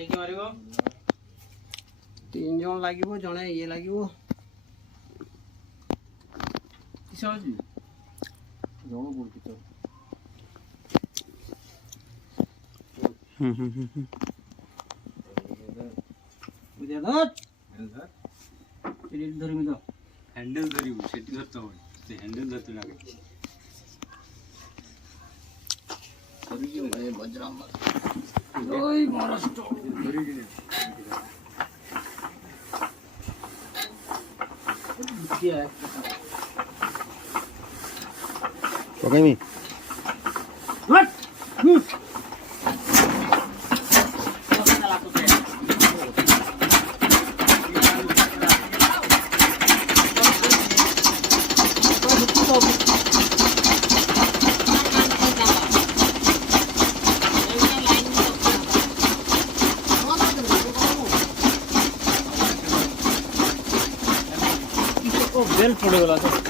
ठीक मारिबो 3 जन लागिबो जने ये लागिबो किस होजी जण पड़की तो बुझे दत एडिट धरमी तो हैंडल धरिबो सेटी धरता होय ते हैंडल धरते लागे धरियो भाई बजरंग ओय महाराष्ट्र धरि दिने क्या Okay mi. What? बेल पड़े वाला था